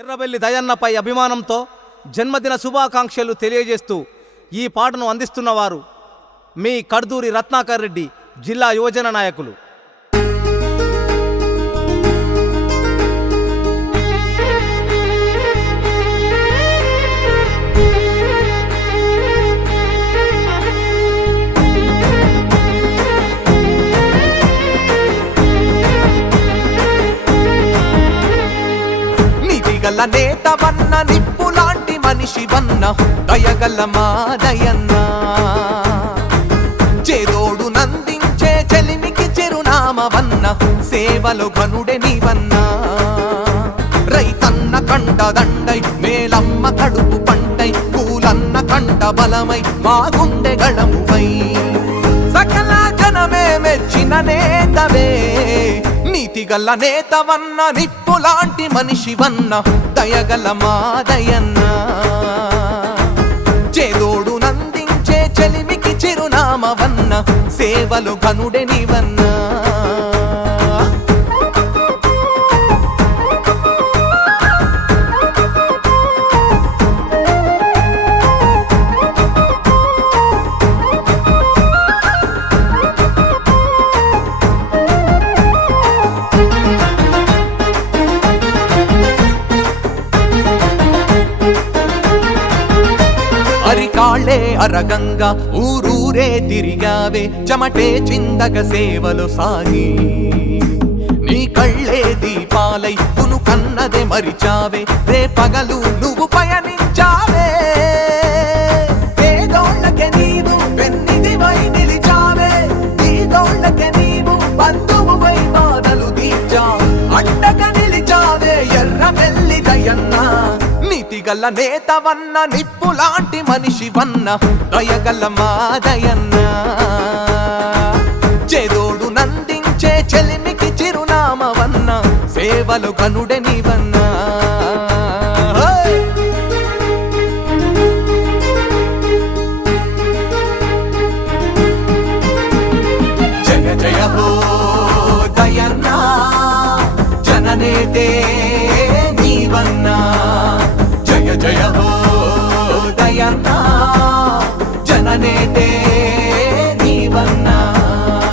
ఎర్రబెల్లి దయన్నపై అభిమానంతో జన్మదిన శుభాకాంక్షలు తెలియజేస్తూ ఈ పాటను అందిస్తున్నవారు మీ కర్దూరి రత్నాకర్ రెడ్డి, జిల్లా యువజన నాయకులు. గల నేతవన్న నిప్పులాంటి మనిషివన్న దయగల మాదయన్న, చేదోడు నందించే చెలిమికి చిరునామవన్న, సేవలు గనుడే నీవన్న. రైతన్న కంట దండై మేలమ్మ కడుపు పంటై, పూలన్న కంట బలమై మా గుండె గళమువై, సకల జనమే మెచ్చిన నేతవే నీతిగల నేతవన్న నిప్పులాంటి మనిషివన్న దయగల మాదయన్న, చేదోడు నందించే చెలిమికి చిరునామవన్న, సేవలు గనుడే నీవన్న. అరికాళ్ళే అరగంగా ఊరూరే తిరిగావే, చెమటే చిందగ సేవలు సాగి, నీ కళ్ళే దీపాలై కును కన్నదే మరిచావే, రే పగలు నువ్వు పయనించావే. పేదోళ్ళకే నీవు పెన్నిదివై నిలిచావే, నీదోళ్ళకే నీవు బంధువువై బాధలు తీర్చా, అండగా నిలిచావే ఎర్రబెల్లి దయన్న. నీతిగల నేతవన్న నిప్పులాంటి మనిషివన్న దయగల మాదయన్న, చేదోడు నందించే చెలిమికి చిరునామవన్న, సేవలు గనుడే నీవన్న. జయ జయ హో దయన్న, జననేతే నీవన్నా. జయ జయ హో దయన్న, జననేతే నీవన్నా.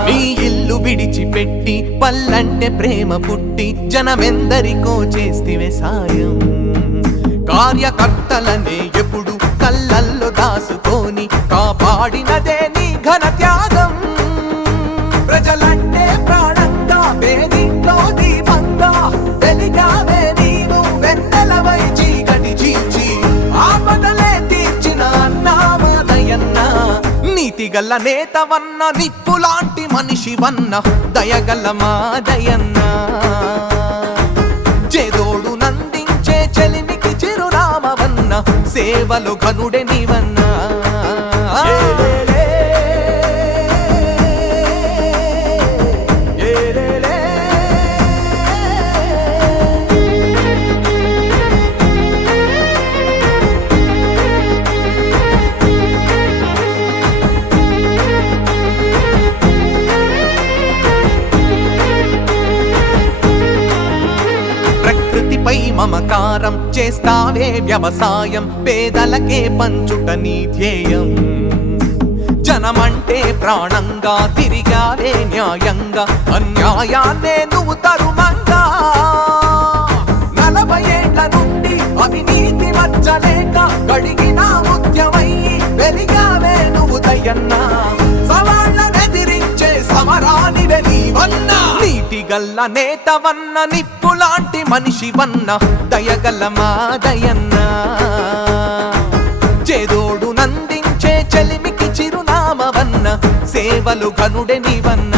నీ ఇల్లు విడిచిపెట్టి పల్లంటే ప్రేమ పుట్టి, జనమెందరికో చేస్తివే సాయం, కార్యకర్తలనే ఎప్పుడు కళ్ళల్లో దాసుకొని కాపాడినదే నీ ఘన త్యాగం. ప్రజలంటే ప్రాణంగా పేదింట్లో దీపంగా వెలిగావే నీవు, వెన్నెలవై చీకటి చీల్చి ఆపదలే తీర్చిన అన్నామదయన్న. నీతిగల నేతవన్న నిప్పులాంటి మనిషివన్న దయగల మాదయన్న, చేదోడు నందించే చెలిమికి చిరునామవన్న, సేవలు గనుడే నీవన్న. ప్రకృతిపై మమకారం చేస్తావే వ్యవసాయం, పేదలకే పంచుట నీ ధ్యేయం, జనమంటే ప్రాణంగా తిరిగావే న్యాయంగా, అన్యాయాన్నే నువ్వు తరుమంగా. 40 ఏళ్ల నుండి అవినీతి మచ్చలేక గడిగిన ముత్యమై వెలిగావే నువ్వు దయన్న, సవాళ్ళనెదిరించే సమరానివే నీవన్న. నీతిగల్ల నేతవన్న నిప్పులాంటి మనిషివన్న దయగల మాదయన్న, చేదోడు నందించే చెలిమికి చిరునామవన్న, సేవలు గనుడే నీవన్న.